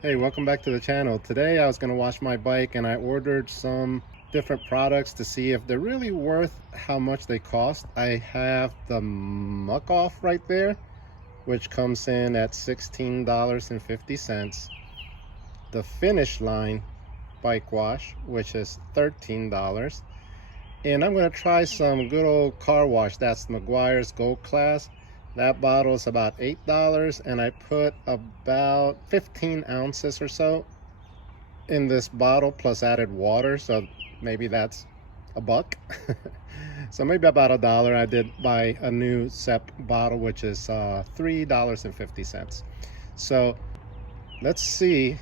Hey, welcome back to the channel. Today I was going to wash my bike and I ordered some different products to see if they're really worth how much they cost. I have the Muc-off right there, which comes in at $16.50. The Finish Line bike wash, which is $13. And I'm going to try some good old car wash. That's Meguiar's Gold Class. That bottle is about $8, and I put about 15 ounces or so in this bottle, plus added water, so maybe that's a buck. So maybe about $1. I did buy a new SEP bottle, which is $3.50. So let's see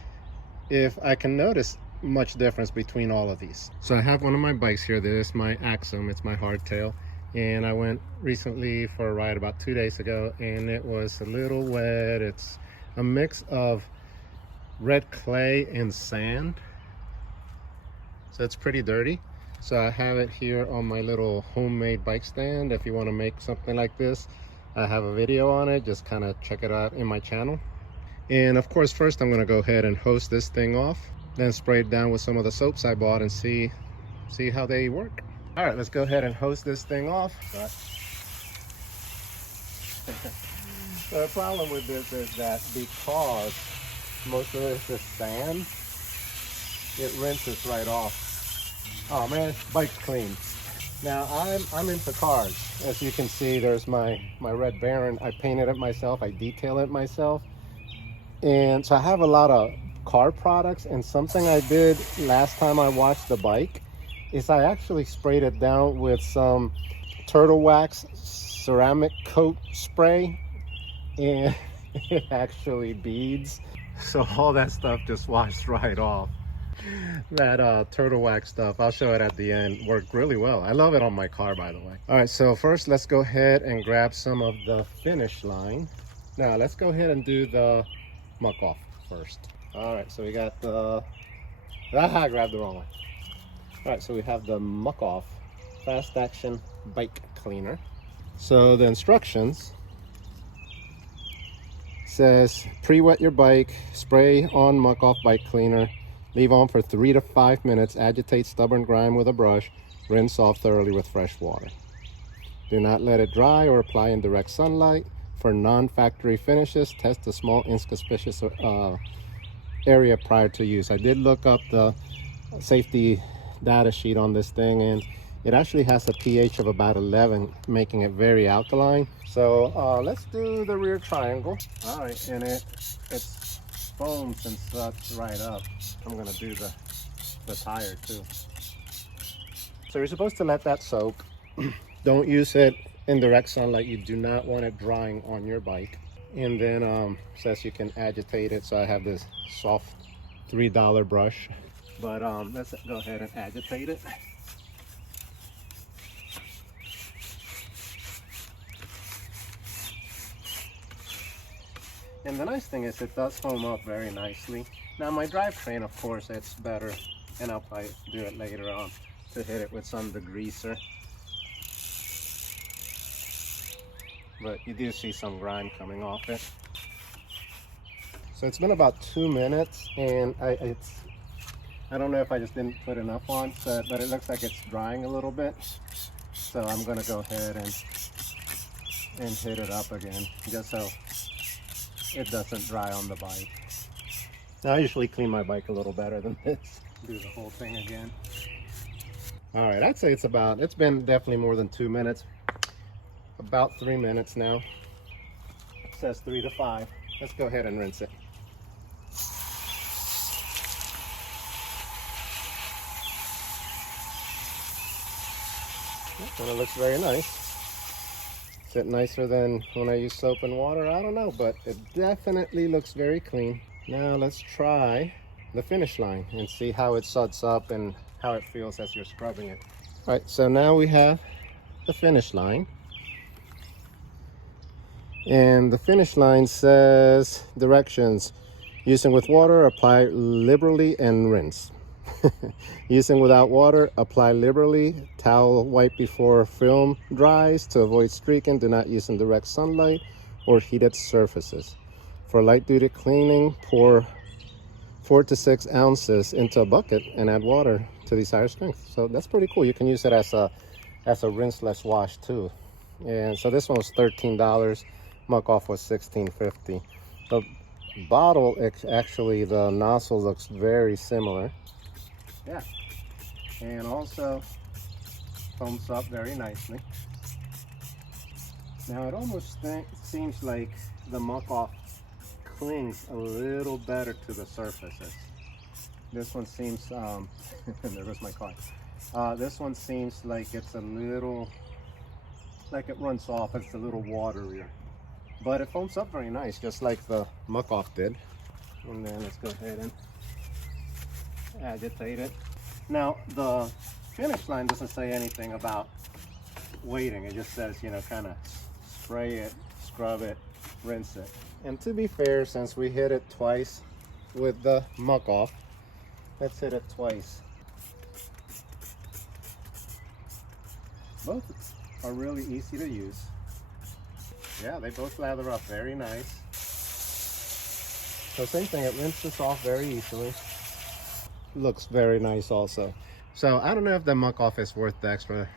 if I can notice much difference between all of these. So I have one of my bikes here. This is my Axum. It's my hardtail. And I went recently for a ride about 2 days ago, and it was a little wet. It's a mix of red clay and sand, so it's pretty dirty. So I have it here on my little homemade bike stand. If you want to make something like this, I have a video on it. Just kind of check it out in my channel. And of course, first I'm going to go ahead and hose this thing off, then spray it down with some of the soaps I bought and see how they work. All right, let's go ahead and hose this thing off. So the problem with this is that because most of this is sand, it rinses right off. Oh man, bike's clean. Now I'm into cars. As you can see, there's my red Baron. I painted it myself, I detail it myself. And so I have a lot of car products, and something I did last time I washed the bike is I actually sprayed it down with some turtle wax ceramic coat spray, and it actually beads. So all that stuff just washed right off. That turtle wax stuff, I'll show it at the end, worked really well. I love it on my car, by the way. All right, so first let's go ahead and grab some of the Finish Line. Now let's go ahead and do the Muc-off first. All right, so we got the... I grabbed the wrong one. All right, so we have the Muc-off Fast Action Bike Cleaner. So the instructions says pre-wet your bike, spray on Muc-off bike cleaner, leave on for 3 to 5 minutes, agitate stubborn grime with a brush, rinse off thoroughly with fresh water. Do not let it dry or apply in direct sunlight. For non-factory finishes, test a small inconspicuous area prior to use. I did look up the safety data sheet on this thing, and it actually has a pH of about 11, making it very alkaline. So let's do the rear triangle. All right, and it's foams and such right up. I'm gonna do the tire too. So you're supposed to let that soak. Don't use it in direct sunlight. You do not want it drying on your bike. And then says you can agitate it. So I have this soft $3 brush. But let's go ahead and agitate it. And the nice thing is it does foam up very nicely. Now my drivetrain, of course, it's better, and I'll probably do it later on to hit it with some degreaser. But you do see some grime coming off it. So it's been about 2 minutes, and I don't know if I just didn't put enough on, but it looks like it's drying a little bit. So I'm gonna go ahead and hit it up again, just so it doesn't dry on the bike. Now I usually clean my bike a little better than this. Do the whole thing again. All right, I'd say it's been definitely more than 2 minutes. About 3 minutes now. It says 3 to 5. Let's go ahead and rinse it. And it looks very nice. Is it nicer than when I use soap and water? I don't know, but it definitely looks very clean. Now let's try the Finish Line and see how it suds up and how it feels as you're scrubbing it. All right, so now we have the Finish Line. And the Finish Line says directions: using with water, apply liberally and rinse. Using without water, apply liberally. Towel wipe before film dries to avoid streaking. Do not use in direct sunlight or heated surfaces. For light duty cleaning, pour 4 to 6 ounces into a bucket and add water to these higher strength. So that's pretty cool. You can use it as a rinseless wash too. And so this one was $13. Muc-off was $16.50. The bottle, actually the nozzle looks very similar. Yeah, and also foams up very nicely. Now it almost seems like the Muc-off clings a little better to the surfaces. This one seems, there goes my car. This one seems like it's a little, like it runs off, it's a little waterier. But it foams up very nice, just like the Muc-off did. And then let's go ahead and agitate it. Now, the finish line doesn't say anything about waiting. It just says, you know, kind of spray it, scrub it, rinse it. And to be fair, since we hit it twice with the Muc-off, let's hit it twice. Both are really easy to use. Yeah, they both lather up very nice. So same thing, it rinses off very easily. Looks very nice also. So I don't know if the Muc-off is worth the extra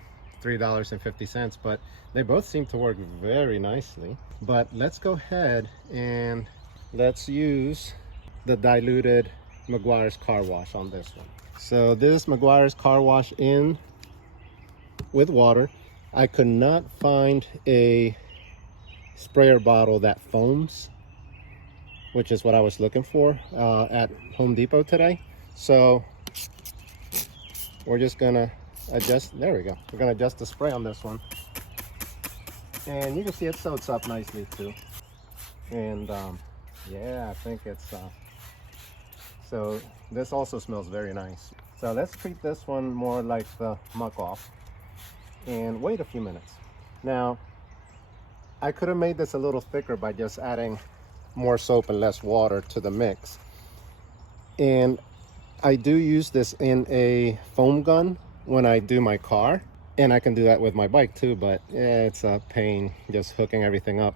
$3.50, but they both seem to work very nicely. But let's go ahead and let's use the diluted Meguiar's car wash on this one. So this Meguiar's car wash in with water. I could not find a sprayer bottle that foams, which is what I was looking for at Home Depot today. So we're just gonna adjust, there we go. We're gonna adjust the spray on this one. And you can see it soaks up nicely too. And yeah, I think it's, so this also smells very nice. So let's treat this one more like the Muc-off and wait a few minutes. Now, I could have made this a little thicker by just adding more soap and less water to the mix. And I do use this in a foam gun when I do my car, and I can do that with my bike too, but it's a pain just hooking everything up.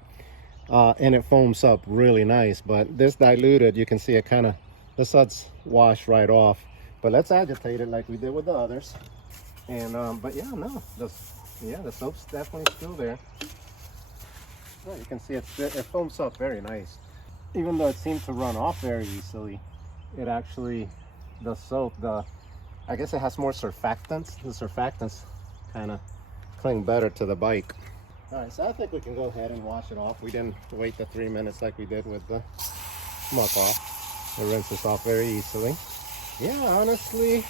And it foams up really nice, but this diluted, you can see it kind of, the suds wash right off. But let's agitate it like we did with the others. And but yeah, no, the soap's definitely still there. Well, you can see it foams up very nice. Even though it seemed to run off very easily, it actually, the soap, I guess it has more surfactants. The surfactants kind of cling better to the bike. All right, so I think we can go ahead and wash it off. We didn't wait the 3 minutes like we did with the Muc-off. It rinses off very easily. Yeah, honestly,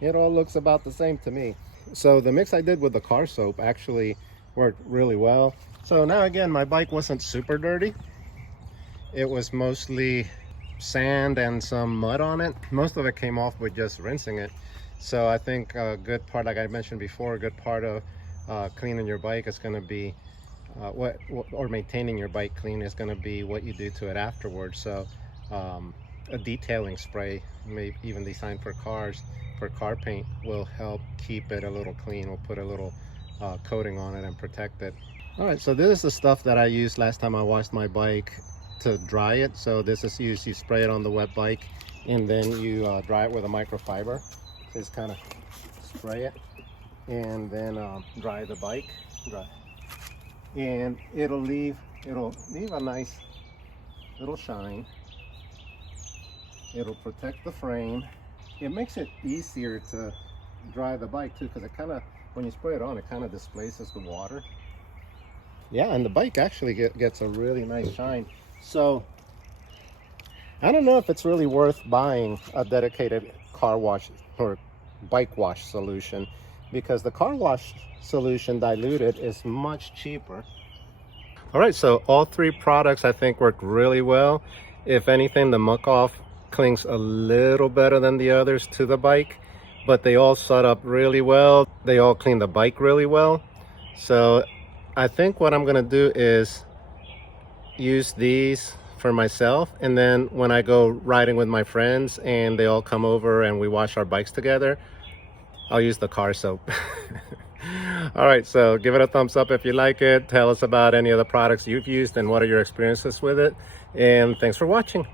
it all looks about the same to me. So the mix I did with the car soap actually worked really well. So now again, my bike wasn't super dirty. It was mostly sand and some mud on it. Most of it came off with just rinsing it. So I think a good part, like I mentioned before, a good part of cleaning your bike is going to be or maintaining your bike clean is going to be what you do to it afterwards. So a detailing spray, maybe even designed for cars, for car paint, will help keep it a little clean. We'll put a little coating on it and protect it. All right, so this is the stuff that I used last time I washed my bike to dry it. So this is used, you spray it on the wet bike and then you dry it with a microfiber. Just kind of spray it and then dry the bike, and it'll leave a nice little shine. It'll protect the frame. It makes it easier to dry the bike too, because it kind of, when you spray it on, it kind of displaces the water. Yeah, and the bike actually gets a really nice shine. So I don't know if it's really worth buying a dedicated car wash or bike wash solution, because the car wash solution diluted is much cheaper. All right, so all three products I think worked really well. If anything, the Muc-off clings a little better than the others to the bike, but they all set up really well. They all clean the bike really well. So I think what I'm gonna do is use these for myself, and then when I go riding with my friends and they all come over and we wash our bikes together, I'll use the car soap. All right, so give it a thumbs up if you like it. Tell us about any of the products you've used and what are your experiences with it. And thanks for watching.